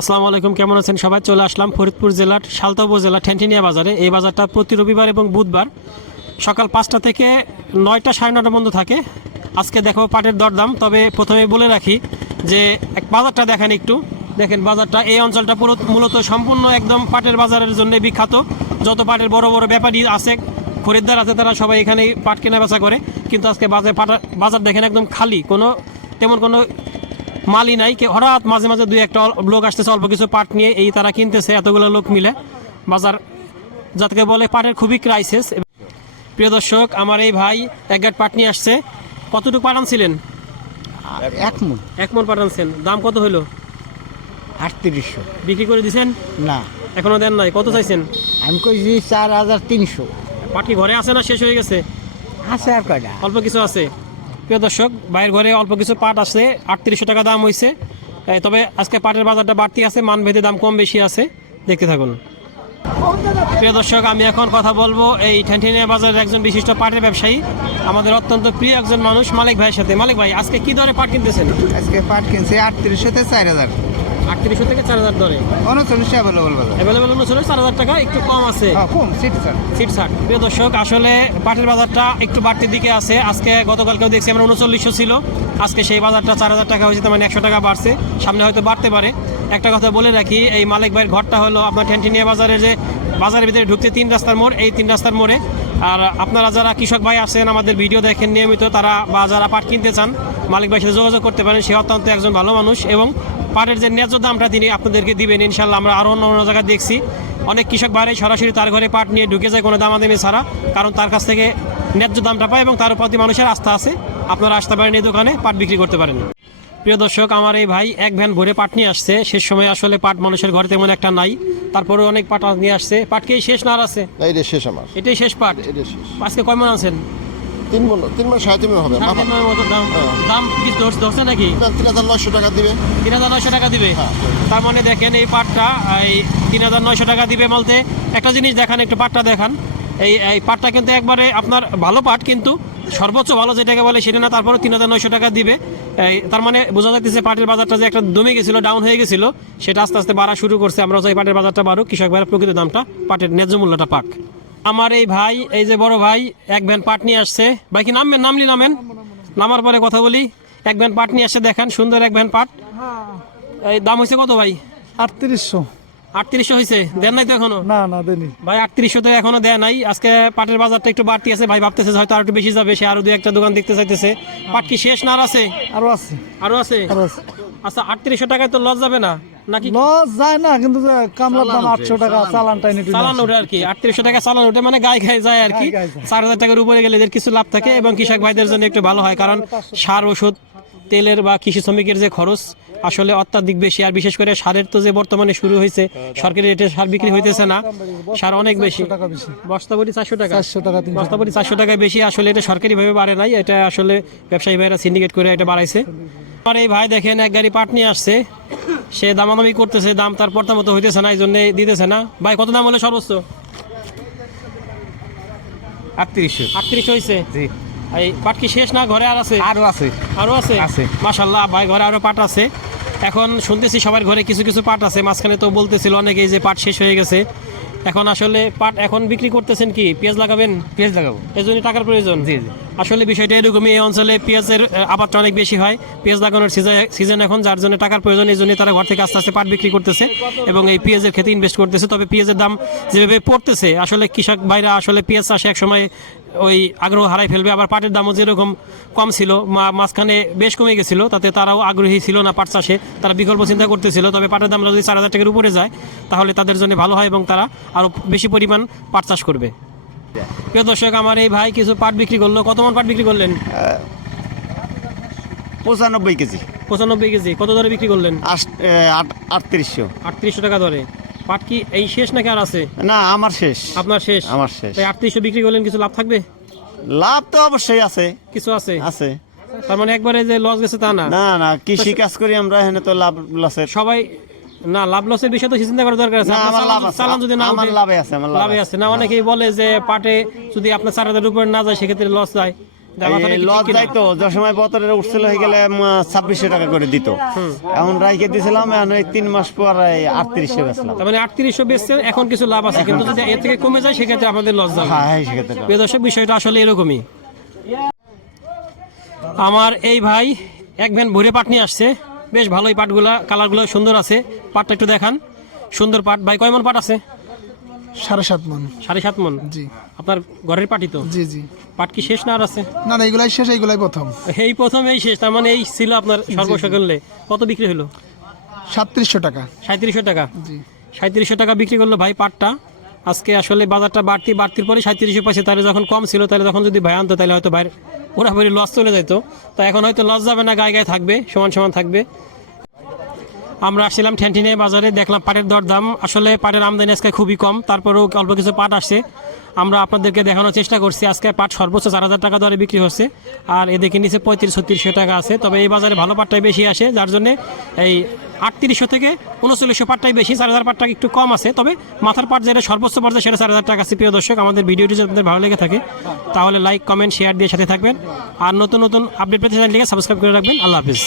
আসসালামু আলাইকুম, কেমন আছেন সবাই? চলে আসলাম ফরিদপুর জেলার সালতা উপজেলা ঠেনটিনিয়া বাজারে। এই বাজারটা প্রতি রবিবার এবং বুধবার সকাল পাঁচটা থেকে নয়টা সাড়ে নটা বন্ধ থাকে। আজকে দেখো পাটের দরদাম, তবে প্রথমে বলে রাখি যে এক বাজারটা দেখেন একটু। দেখেন বাজারটা, এই অঞ্চলটা পুরো মূলত সম্পূর্ণ একদম পাটের বাজারের জন্য বিখ্যাত। যত পাটের বড় বড় ব্যাপারী আছে, খরিদ্দার আছে, তারা সবাই এখানেই পাট কেনা বেচা করে। কিন্তু আজকে বাজার পাটা বাজার দেখেন একদম খালি। কোনো তেমন কোনো মালই নাই কে হঠাৎ মাঝে মাঝে দুই একটা লোক আসতেছে অল্প কিছু পাট নিয়ে এই তারা কিনতেছে এতগুলো লোক মিলে। বাজার যাকে বলে পাটের খুবই ক্রাইসিস প্রিয় দর্শক আমার এই ভাই এক গাঁট পাট নিয়ে আসছে। কতটুকু পাট ছিলেন এক মন। এক মন পাট আনছেন। দাম কত হইল? আটত্রিশশো। বিক্রি করে দিছেন? না। এখনও দেন নাই। কত চাইছেন? আমি কইছি চার হাজার তিনশো। পাট কি ঘরে আছে না শেষ হয়ে গেছে? আছে আর কয়টা? অল্প কিছু আছে। প্রিয় দর্শক বাইরের ঘরে অল্প কিছু পাট আছে, আটত্রিশশো টাকা দাম হয়েছে তবে আজকে পাটের বাজারটা বাড়তি আছে, মানভেদে দাম কম বেশি আছে। দেখতে থাকুন। প্রিয় দর্শক, আমি এখন কথা বলব এই ঠ্যান্টিনিয়া বাজারের একজন বিশিষ্ট পাটের ব্যবসায়ী। আমাদের অত্যন্ত প্রিয় একজন মানুষ, মালিক ভাইয়ের সাথে। মালিক ভাই, আজকে কি দরে পাট কিনতেছেন? আজকে পাট কিনছে আটত্রিশশোতে চার হাজার। আটত্রিশশো থেকে চার হাজার দরে। উনচল্লিশশো অ্যাভেলেবল বাজার। অ্যাভেলেবেল ছিল চার হাজার টাকা একটু কম আছে। হ্যাঁ কম সিটি স্যার সিট ষাট প্রিয় দর্শক আসলে পাটের বাজারটা একটু বাড়তির দিকে আছে। আজকে গতকালকেও দেখছি আমরা উনচল্লিশশো ছিল। আজকে সেই বাজারটা চার হাজার টাকা হয়েছে তার মানে একশো টাকা বাড়ছে। সামনে হয়তো বাড়তে পারে। একটা কথা বলে রাখি এই মালিক ভাইয়ের ঘরটা হলো আপনার ঠ্যান্টিনিয়া বাজারে যে বাজারের ভিতরে ঢুকতে তিন রাস্তার মোড় এই তিন রাস্তার মোড়ে। আর আপনারা যারা কৃষক ভাই আছেন আমাদের ভিডিও দেখেন নিয়মিত তারা বা যারা পাট কিনতে চান মালিক ভাইয়ের সাথে যোগাযোগ করতে পারেন। সে অত্যন্ত একজন ভালো মানুষ এবং পাটের যে ন্যায্য দামটা তিনি আপনাদেরকে দিবেন ইনশাল্লাহ আমরা আরও অন্য অন্য জায়গায় দেখছি। অনেক কৃষক ভাইরাই সরাসরি তার ঘরে পাট নিয়ে ঢুকে যায় কোনো দামাদামি ছাড়া কারণ তার কাছ থেকে ন্যায্য দামটা পায় এবং তার প্রতি মানুষের আস্থা আছে। আপনারা আসতে পারেন এই দোকানে পাট বিক্রি করতে পারেন। প্রিয় দর্শক আমার এই ভাই এক ভ্যান ভরে পাট নিয়ে আসছে। শেষ সময় আসলে পাট মানুষের ঘরে তেমন একটা নাই। তারপরে অনেক পাট নিয়ে আসছে। পাট কি শেষ না আর আছে? না এটা শেষ আমার। এটাই শেষ পাট? আজকে কয় মন আছেন তিন মন তিন মন সাড়ে তিন মন হবে। দাম কি ধরছে ধরছে নাকি? তিন হাজার নয়শো টাকা দিবে। তিন হাজার নয়শো টাকা দিবে? হ্যাঁ। তার মানে দেখেন এই পাটটা এই তিন হাজার নয়শো টাকা দিবে বলতে একটা জিনিস দেখান একটু পাটটা দেখান। এই এই পাটটা কিন্তু একবারে আপনার ভালো পাট কিন্তু সর্বোচ্চ ভালো যেটাকে বলে সেটা না তারপরে তিন হাজার নয়শো টাকা দিবে। তার মানে বোঝা যাচ্ছে পাটের বাজারটা যে একটা দমে গেছিল ডাউন হয়ে গেছিল। সেটা আস্তে আস্তে বাড়া শুরু করছে। আমরা চাই পাটের বাজারটা বাড়ুক। কৃষক ভাইয়ের প্রকৃত দামটা পাটের ন্যায্য মূল্যটা পাক। আমার এই ভাই এই যে বড় ভাই এক ভ্যান পাট নিয়ে আসছে। ভাই কি নামবেন? নামলি নামেন? নামার পরে কথা বলি। এক ভ্যান পাট নিয়ে আসছে দেখেন সুন্দর এক ভ্যান পাট। এই দাম হয়েছে কত ভাই? আটত্রিশশো। আটত্রিশশো হয়েছে? দেন নাই তো এখনও? না না দেনি। ভাই আটত্রিশশো তো এখনও দেয় নাই। আজকে পাটের বাজারটা একটু বাড়তি আছে। ভাই ভাবতেছে হয়তো আর একটু বেশি যাবে। সে আরও দু একটা দোকান দেখতে চাইতেছে। পাট কি শেষ না আর আছে। আরও আছে? আরও আছে। আচ্ছা আটত্রিশশো টাকায় তো লস যাবে না। নাকি লস যায় না কিন্তু কামলার দাম আটশো টাকা চালানটা চালান ওঠে আর কি। আটত্রিশশো টাকা চালান ওঠে মানে গায়ে গায়ে যায় আর কি। চার হাজার টাকার উপরে গেলে এদের কিছু লাভ থাকে এবং কৃষক ভাইদের জন্য একটু ভালো হয় কারণ সার ওষুধ তেলের বা কৃষি শ্রমিকের যে খরচ আসলে অত্যাধিক বেশি। আর বিশেষ করে সারের তো যে বর্তমানে শুরু হয়েছে সরকারি রেটে সার বিক্রি হইতেছে না। সার অনেক বেশি। টাকা বস্তা বলি চারশো টাকা। টাকা বস্তা চারশো টাকায় বেশি আসলে এটা সরকারি ভাবে বাড়ে নাই এটা আসলে ব্যবসায়ী ভাইরা সিন্ডিকেট করে এটা বাড়াইছে। আমার এই ভাই দেখেন এক গাড়ি পাট নিয়ে আসছে। সে দামাদামি করতেছে দাম তার পর্তা মতো হইতেছে না এই জন্য দিতেছে না। ভাই কত দাম হলে সর্বোচ্চ? আটত্রিশশো আটত্রিশ হয়েছে জি। এই পাট কি শেষ না ঘরে আর আছে? আরও আছে। আরও আছে? আছে। মাশাল্লাহ ভাই ঘরে আরও পাট আছে। এখন শুনতেছি সবার ঘরে কিছু কিছু পাট আছে। মাঝখানে তো বলতেছিল অনেকেই যে পাট শেষ হয়ে গেছে। এখন আসলে পাট এখন বিক্রি করতেছেন কি? পেঁয়াজ লাগাবেন? পেঁয়াজ লাগাবো। এই জন্য টাকার প্রয়োজন? জি জি। আসলে বিষয়টা এরকমই, এই অঞ্চলে পেঁয়াজের আবাদটা অনেক বেশি হয়। পেঁয়াজ লাগানোর সিজন এখন, যার জন্য টাকার প্রয়োজন, এই জন্য তারা ঘর থেকে আস্তে আস্তে পাট বিক্রি করতেছে এবং এই পেঁয়াজের ক্ষেত্রে ইনভেস্ট করতেছে। তবে পেঁয়াজের দাম যেভাবে পড়তেছে, আসলে কৃষক ভাইরা আসলে পেঁয়াজ চাষে একসময় ওই আগ্রহ হারাই ফেলবে। আবার পাটের দামও যেরকম কম ছিল মাঝখানে বেশ কমে গেছিল, তাতে তারাও আগ্রহী ছিল না পাট চাষে। তারা বিকল্প চিন্তা করতেছিল, তবে পাটের দাম যদি চার হাজার টাকার উপরে যায়, তাহলে তাদের জন্য ভালো হয় এবং তারা আরও বেশি পরিমাণ পাট চাষ করবে। প্রিয় দর্শক আমার এই ভাই কিছু পাট বিক্রি করল। কত মন পাট বিক্রি করলেন? পঁচানব্বই কেজি। পঁচানব্বই কেজি। কত দরে বিক্রি করলেন? আটত্রিশশো। আটত্রিশশো টাকা দরে। পাট কি এই শেষ নাকি আর আছে? না আমার শেষ। আপনার শেষ? আমার শেষ। তাই আটত্রিশশো বিক্রি করলেন কিছু লাভ থাকবে? লাভ তো অবশ্যই আছে। কিছু আছে? আছে। তার মানে একবারে যে লস গেছে তা না? না না কৃষি কাজ করি আমরা এখানে তো লাভ লসের সবাই না লাভ লসের বিষয় তো চিন্তা করার দরকার আছে। আমার লাভ আছে। চালান যদি না আমার লাভে আছে, আমার লাভে আছে। না অনেকেই বলে যে পাটে যদি আপনার চার হাজার উপরে না যায় সেক্ষেত্রে লস যায়। ঠিক কিনা? যাইতো যে সময় উঠছিল হয়ে গেলে ছাব্বিশশো টাকা করে দিত। এখন রাইকে দিছিলাম তিন মাস পর আটত্রিশশো বেচলাম। মানে আটত্রিশশো বেচছেন এখন কিছু লাভ আছে। কিন্তু যদি এর থেকে কমে যায় সেক্ষেত্রে আপনাদের লস যাবে। হ্যাঁ হ্যাঁ সেক্ষেত্রে দর্শক বিষয়টা আসলে এরকমই। আমার এই ভাই এক ভ্যান ভরে পাট নিয়ে আসছে। বেশ ভালোই পাটগুলা কালারগুলো সুন্দর আছে। পাটটা একটু দেখান। সুন্দর পাট। ভাই কয় মন পাট আছে? সাড়ে সাত মন। সাড়ে সাত মন? জি। আপনার ঘরের পাটি তো? জি জি। পাট কি শেষ না আর আছে? না না এগুলাই শেষ এগুলাই প্রথম। এই প্রথম এই শেষ তার মানে এই ছিল আপনার সর্বসকলে কত বিক্রি হলো? সাতত্রিশশো টাকা। সাঁত্রিশশো টাকা। জি। সাঁত্রিশশো টাকা বিক্রি করল ভাই পাটটা। আজকে আসলে বাজারটা বাড়তি, বাড়তির পরে সাঁত্রিশশো পাইছে তাহলে যখন কম ছিল, তাহলে তখন যদি ভাই আনতো, তাহলে হয়তো ভাইয়ের পুরোপুরি লস চলে যেত তো এখন হয়তো লস যাবে না, গায়ে গায়ে থাকবে, সমান সমান থাকবে। আমরা আসছিলাম ঠ্যান্টিনে বাজারে, দেখলাম পাটের দরদাম। আসলে পাটের আমদানি আজকে খুবই কম, তারপরেও অল্প কিছু পাট আসছে। আমরা আপনাদেরকে দেখানোর চেষ্টা করছি, আজকে পাট সর্বোচ্চ চার হাজার টাকা দরে বিক্রি হচ্ছে। আর এদিকে নিচে পঁয়ত্রিশ ছত্রিশশো টাকা আছে। তবে এই বাজারে ভালো পাটটাই বেশি আসে, যার জন্য এই আটত্রিশশো থেকে উনচল্লিশশো পাটটাই বেশি, চার হাজার পাটটা একটু কম আছে। তবে মাথার পাট যেটা সর্বোচ্চ পর্যায়ে সেটা চার হাজার টাকা আছে। প্রিয় দর্শক, আমাদের ভিডিওটি যদি আপনাদের ভালো লেগে থাকে, তাহলে লাইক কমেন্ট শেয়ার দিয়ে সাথে থাকবেন। আর নতুন নতুন আপডেট পেতে চ্যানেলটিকে সাবস্ক্রাইব করে রাখবেন। আল্লাহ হাফিজ।